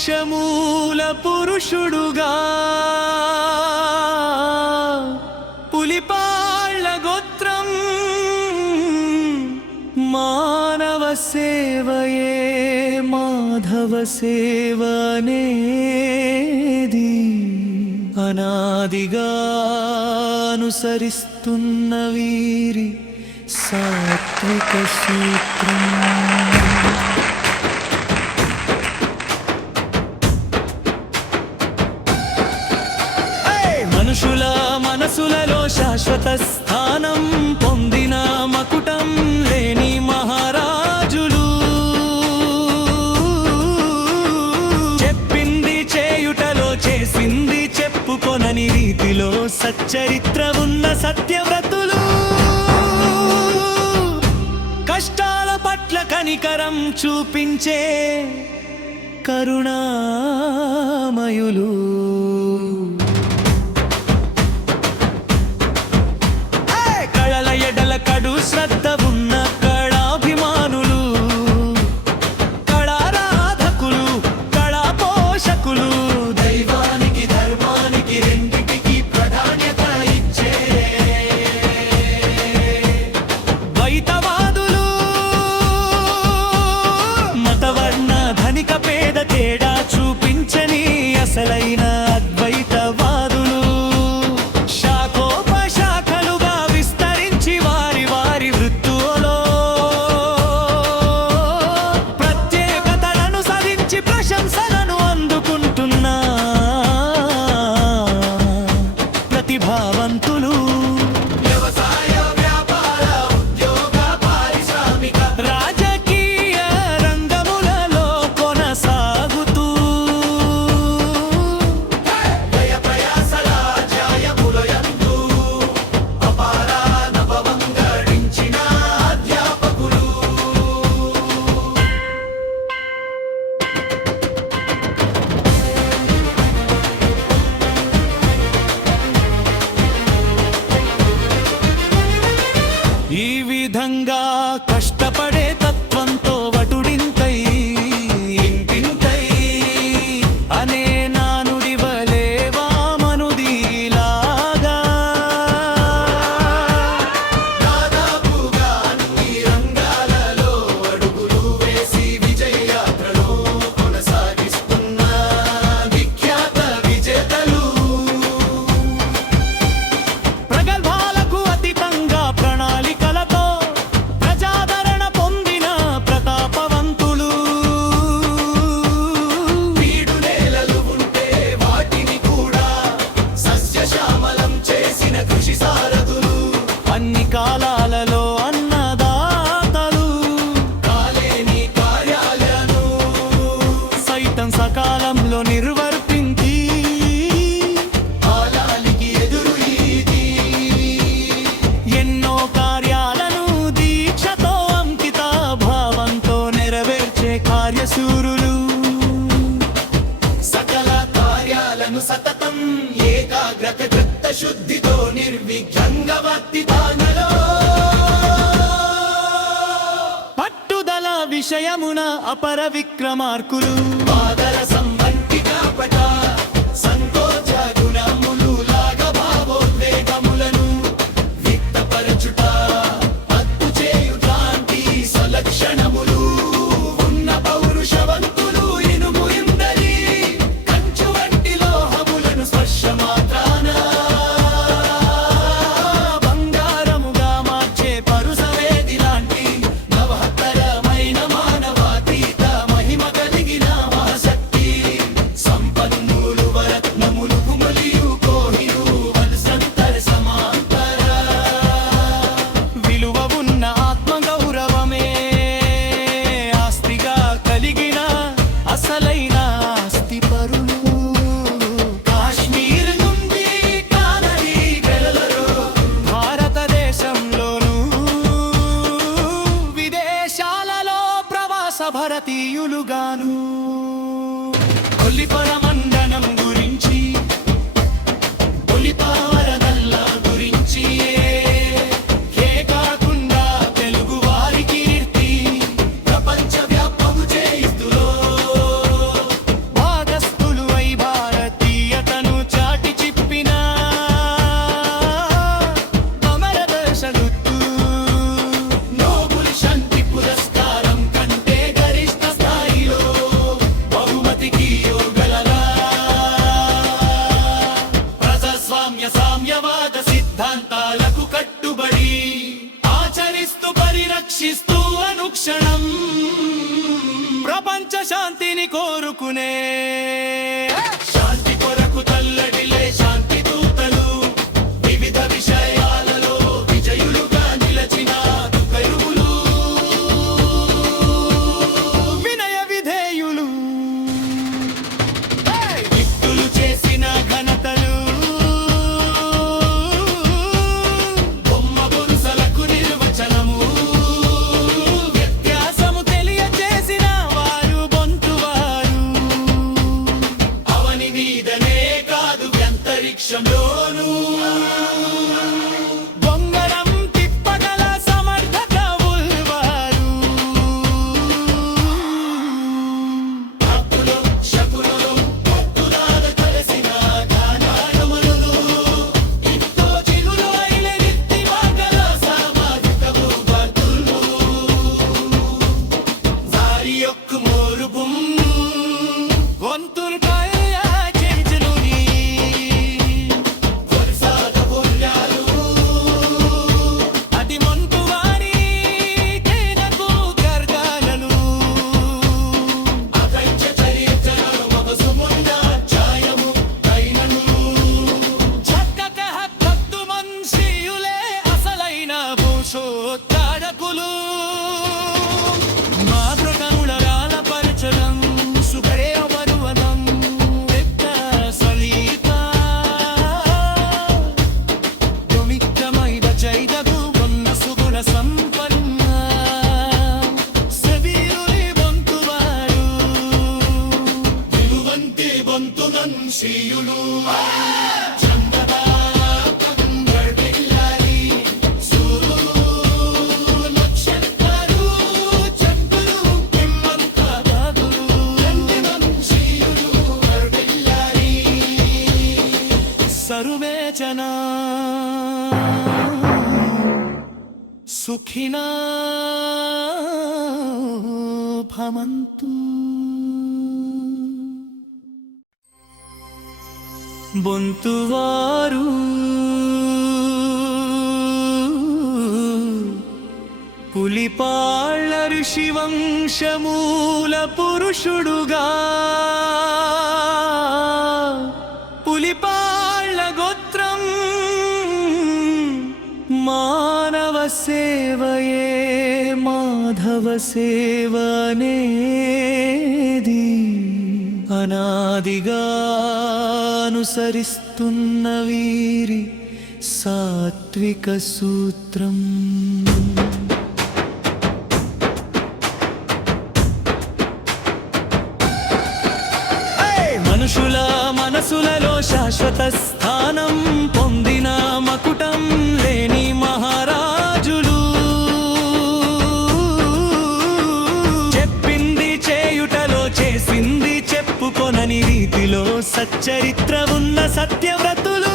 వంశమూల పురుషుడుగా పులిపాళ్ళ గోత్రం మానవ సేవయే మాధవ సేవనేది అనాదిగా అనుసరిస్తున్న వీరి సాత్విక సూత్రం. మనుషుల మనసులలో శాశ్వత స్థానం పొందిన మకుటం లేని మహారాజులు చెప్పింది చేయుటలో చేసింది చెప్పుకొనని రీతిలో సచ్చరిత్ర ఉన్న సత్యవ్రతులు కష్టాల పట్ల కనికరం చూపించే కరుణామయులు కడు శ్రద్ధ ఉన్న కళాభిమానులు కళారాధకులు కళా పోషకులు దైవానికి ధర్మానికి రెండిటికి ప్రాధాన్యత ఇచ్చే ద్వైతవాదులు మతవర్ణ ధనిక పేద తేడా చూపించని అసలైన అద్వైతవాదులు ప్రశంసలను అందుకుంటున్న ప్రతిభావంతులు వ్యవసాయ వ్యాపార ఉద్యోగ పారిశ్రామిక రాజకీయ రంగములలో కొనసాగుతూ భయ ప్రయాసల ధ్యాయములయందు అపార నభవం గడించిన అధ్యాపకులు. ఈ విధంగా కష్టపడే తత్వంతో వటుడింతై ఇంటింతై అనే నానుడి వలే వామనుడిలాగా దాదాపుగా అన్ని రంగాలలో అడుగులు వేసి విజయయాత్రలో కొనసాగిస్తున్న విఖ్యాత విజేతలు ప్రగల్భాలకు అతీతంగా ప్రణాళికలతో ప్రజాదరణ పొందిన ప్రతాపవంతులు వీడు నేలలు ఉంటే వాటిని కూడా సస్యశ్యామలం చేసిన కృషి సారథులు అన్ని కాలాలలో అన్నదాతలు కాలేని కార్యాలను సైతం సకాలంలో నిర్వర్తించి కాలానికి ఎదురు ఈది ఎన్నో కార్యాలను దీక్షతో అంకిత భావంతో నెరవేర్చే కార్యశూరులు సకల కార్యాలను సతతం ఏకాగ్రత చిత్త శుద్ధితో నిర్విఘ్నంగా వర్తితానలో పట్టుదల విషయమున అపర విక్రమార్కులు ఆదర సంబంధి జ్ఞాపక సంకోచ గుణములు లాగ భావోద్వేగములను వ్యక్తపరచుట అద్దు చేయుటాంటి సలక్షణములు ఉన్న పౌరుషవంతులు ఇనుము ఇందరి కంచు వంటి లోహములను స్పర్శ మాత్రాన బంగారముగా మార్చే పరుసవేది లాంటి నవతరమైన మానవాతీత మహిమ కలిగిన మహాశక్తి సంపన్నులు వరత్నములు కుమలియు కోహిరు వలసంతర సమాంతర విలువ ఉన్న ఆత్మగౌరవమే ఆస్తిగా కలిగిన అసలైన ఆస్తి పరులు కాశ్మీర్ నుండి కానడి గెలలరు భారతదేశంలోను విదేశాలలో ప్రవాస భారతీయులుగాను కొల్లిపర మండనం గురించి కొల్లిపావరదల్ల గురించి కాకుండా తెలుగు వారి కీర్తి ప్రపంచ వ్యాప్తము చేయిస్తులో సామ్యవాద సిద్ధాంతాలకు కట్టుబడి ఆచరిస్తూ పరిరక్షిస్తూ అనుక్షణం ప్రపంచ శాంతిని కోరుకునే శాంతి కొరకు తల్లడిలే శాంతి దూతలు వివిధ విషయాలలో విజయులుగా నిలచిన కరువులు వినయ విధేయులు వ్యక్తులు చేసిన ఘనతలు బొమ్మ బొరుసలకు నిర్వచనము వ్యత్యాసము తెలియజేసిన వారు బొంతువారు అవని మీదనే కాదు అంతరిక్షంలోనూ బొంగరం తిప్పగల సమర్థత ఉల్వారు భక్తులు శకునులు భక్తులాద కలిసిన జ్ఞానాయములు ఇంతో చిరులు అయిన నిత్యమగల సామాజిక భక్తులు వారి యొక్క మోరుబుం గొంతులు కాయ చెంచునుని వరుసాద బొల్లాలు అది మొంతు వారి కేనకు గర్గాలను అకైచ చరిత్రను మగసుమున్న ఛాయము కైనను చక్కక హత్తు మన్షియులే అసలైన భూషోత్తారకులు మాతృకముల గాలపరచడం సుఖరే మరువనం ఎత్త సలీత దుమిత్తమైన చైదగు ఉన్న సుగుణ సంపన్న సవీరుని బొంతువారు విలువంతి బొంతునన్ శ్రీయులు చందదా కంగళ్ పిల్లారి సూరు నక్షత్రాలు చంపులు కిమ్మంత బాగులు నందినం శ్రీయులు వర్డిల్లారి సర్వేచన సుఖినా భవంతు బొంతువారు పులిపాళ్ళ ఋషివంశమూల పురుషుడుగా పులిపాళ్ళ గోత్రం మానవ సేవయే మాధవ సేవ అనేది అనాదిగా అనుసరిస్తున్న వీరి సాత్విక సూత్రం మనుషుల మనసులలో శాశ్వత స్థానం పొందిన మకుటం లేని మహారాజులు చెప్పింది చేయుటలో చేసింది చెప్పుకొనని రీతిలో సచ్చరిత్ర ఉన్న సత్యవ్రతులు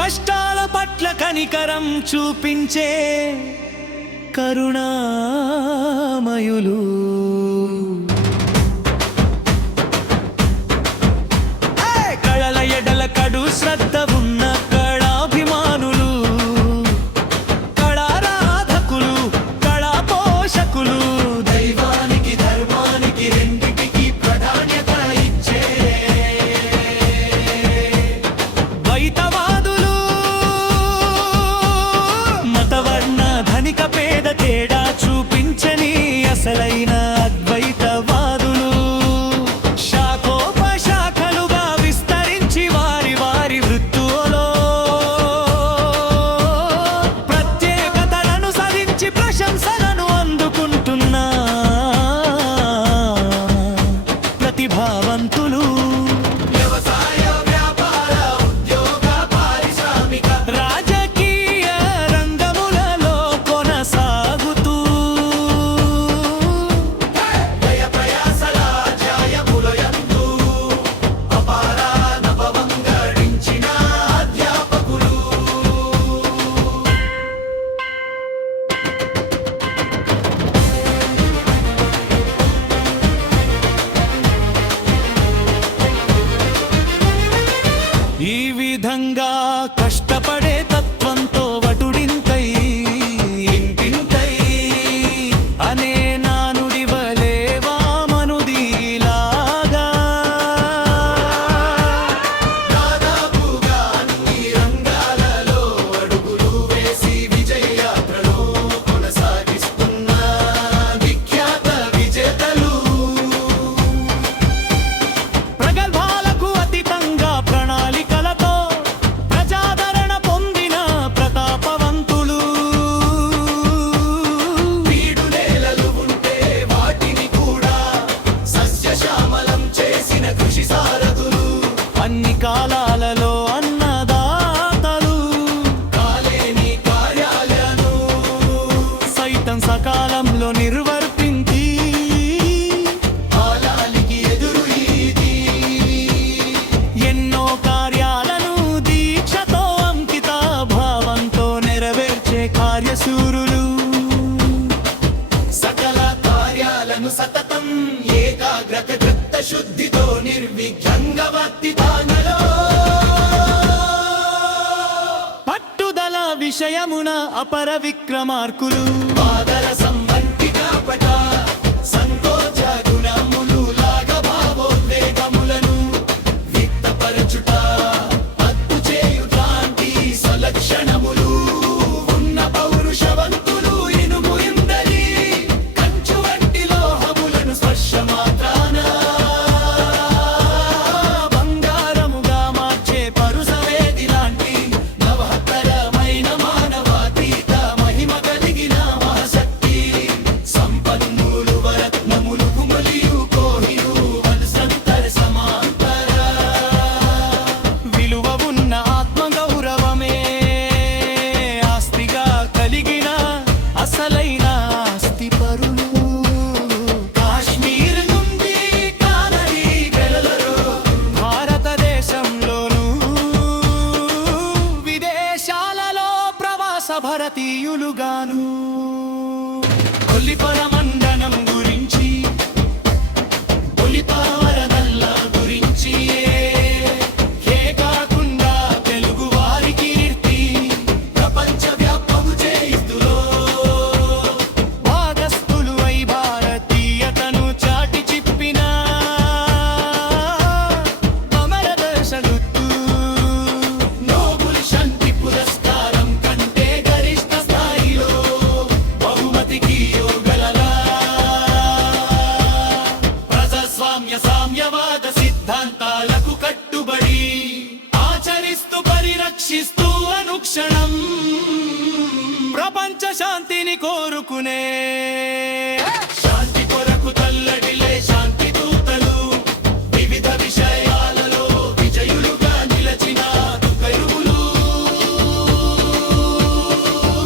కష్టాల పట్ల కనికరం చూపించే కరుణామయులు కళల ఎడల కడు శ్రద్ధ ఉన్న కళాభిమానులు కళారాధకులు కళా పోషకులు దైవానికి ధర్మానికి రెండిటికి ప్రాధాన్యత ఇచ్చే ద్వైతవాదులు మతవర్ణ ధనిక పేద తేడా చూపించని అసలైన అద్వైత ధైర్యంగా కష్టపడే తత్వంతో వటుడింతై ఇంటింతై అనే నానుడి వలే వామనుడిలాగా దాదాపుగా అన్ని రంగాలలో అడుగులు వేసి విజయ యాత్రలో కొనసాగిస్తున్న విఖ్యాత విజేతలు ప్రగల్భాలకు అతీతంగా ప్రణాళికలతో ప్రజాదరణ పొందిన ప్రతాపవంతులు వీడు నేలలు ఉంటే వాటిని కూడా సస్యశ్యామలం చేసిన కృషి సారథులు అన్ని కాలాలలో అన్నదాతలు కాలేని కార్యాలను సైతం సకాలంలో నిర్వర్తించి కాలానికి ఎదురు ఈది ఎన్నో కార్యాలను దీక్షతో అంకిత భావంతో నెరవేర్చే కార్యశూరులు సకల కార్యాలను సతతం ఏకాగ్రత చిత్త శుద్ధితో నిర్విఘ్నంగా వర్తితానలో పట్టుదల విషయమున అపర విక్రమార్కులు ఆదర సంబంధి కాపట సంకోచ గుణములు లాగా భావోద్వేగములను వ్యక్తపరచుట అద్దు చేయుటాంటి సలక్షణములు ఉన్న పౌరుషవంతులు ఇనుము ఇందరి కంచు వంటి లోహములను స్పర్శ మాత్రాన బంగారముగా మార్చే పరుసవేది లాంటి నవతరమైన మానవాతీత మహిమ కలిగిన మహాశక్తి సంపన్నులు వరత్నములు కుమలియు కోహిరు వలసంతర సమాంతర విలువ ఉన్న ఆత్మగౌరవమే ఆస్తిగా కలిగిన అసలైన ఆస్తి పరులు కాశ్మీర్ నుండి కానరీ వెలలరు భారతదేశంలోను విదేశాలలో ప్రవాస భారతీయులుగాను కొల్లిపర మండనం గురించి కొలిపావరనల్ల గురించి ఏ కాకుండా తెలుగు వారి కీర్తి ప్రపంచ వ్యాప్తము చేయిస్తులో భాగస్థులు అయి భారతీయతను చాటి చిప్పిన అమరదర్శగుత్తు నోబుల్ శాంతి పురస్కారం కంటే గరిష్ట స్థాయిలో బహుమతికి యోగలలా ప్రజాస్వామ్య సామ్యవాద సిద్ధాంతాలకు కట్టుబడి ఆచరిస్తూ పరిరక్షిస్తూ అనుక్షణం ప్రపంచ శాంతిని కోరుకునే శాంతి కొరకు తల్లడిలే శాంతి దూతలు వివిధ విషయాలలో విజయులుగా నిలచిన దుఃఖరువులు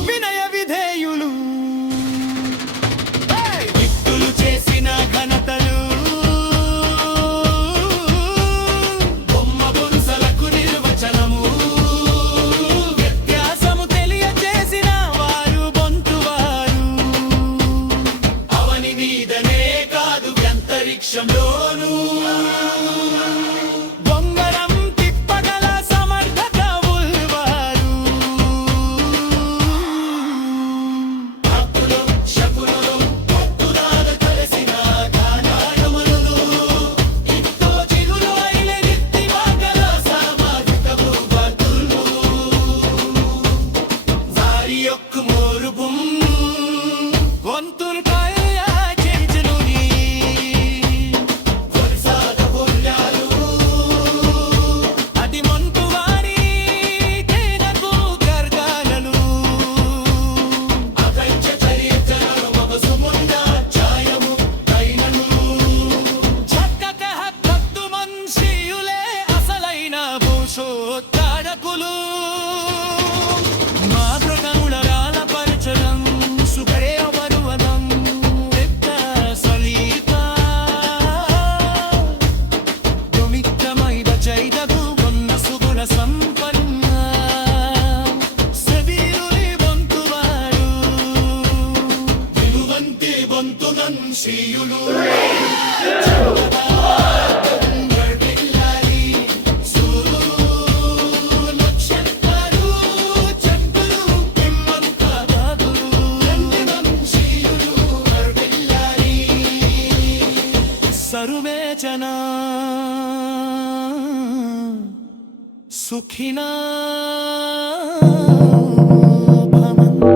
వినయ విధేయులు వ్యక్తులు చేసిన ఘనతలు బొమ్మ బొరుసలకు నిర్వచనము వ్యత్యాసము తెలియజేసిన వారు బొంతువారు అవని మీదనే కాదు అంతరిక్షంలోనూ బొంగరం తిప్పగల సమర్థత ఉల్వారు భక్తులు శకునులు భక్తురాలు కలిసిన గానాయములు ఇంతో చిగురు అయిన నిత్తి వాగల సామాజికము భక్తులు వారి యొక్క మోరుబుం గొంతులు కాయ చెంచులుని వరుసాద బొల్లాలు అతి మొంటు వారి తేనకు గర్గాలలు అకైచ చరిత్రలో మగసుమున్న ఛాయము కైనను చక్కక హత్తు మన్షియులే అసలైన భూషోత్తాడకులు మాతృకములరాల పరిచయం సుఖేయ పర్వతం నిత్య సలీత దుమిత్తమైన చైతగు ఉన్న సుగుణ సంపన్న సవీరుని బొంతువారు విలువంతి బొంతునన్ శ్రీయులు గర్భిల్లారి సూరుల సుఖినా భవంతు.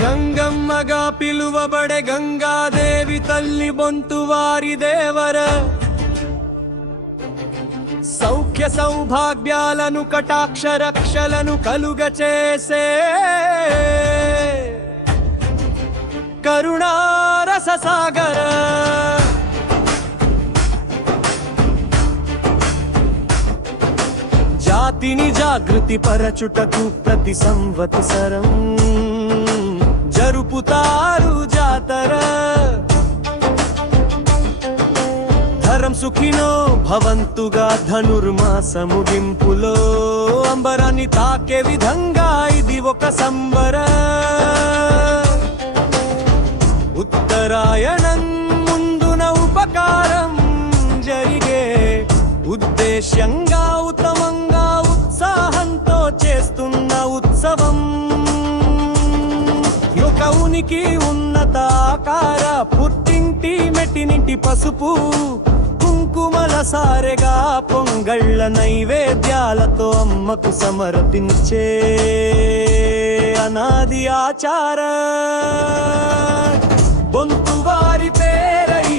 గంగమ్మగా పిలువబడే గంగాదేవి తల్లి బొంతు వారి దేవర సౌఖ్య సౌభాగ్యాలను కటాక్ష రక్షలను కలుగ చేసే కరుణారస సాగర జాతిని జాగృతి పరచుటకు ప్రతి సంవత్సరం జరుపుతారు జాతర. ధరం సుఖినో భవంతుగా ధనుర్మాస ముగింపులో అంబరాన్ని తాకే విధంగా ఇది ఒక సంబర. ఉత్తరాయణం ముందున ఉపకారం జరిగే ఉద్దేశ్యంగా ఉత్తమంగా ఉత్సాహంతో చేస్తున్న ఉత్సవం. ఒక ఉనికి ఉన్నతాకార పుట్టింటి మెట్టినింటి పసుపు కుంకుమల సారెగా పొంగళ్ళ నైవేద్యాలతో అమ్మకు సమర్పించే అనాది ఆచార. బొంతు వారి పేరై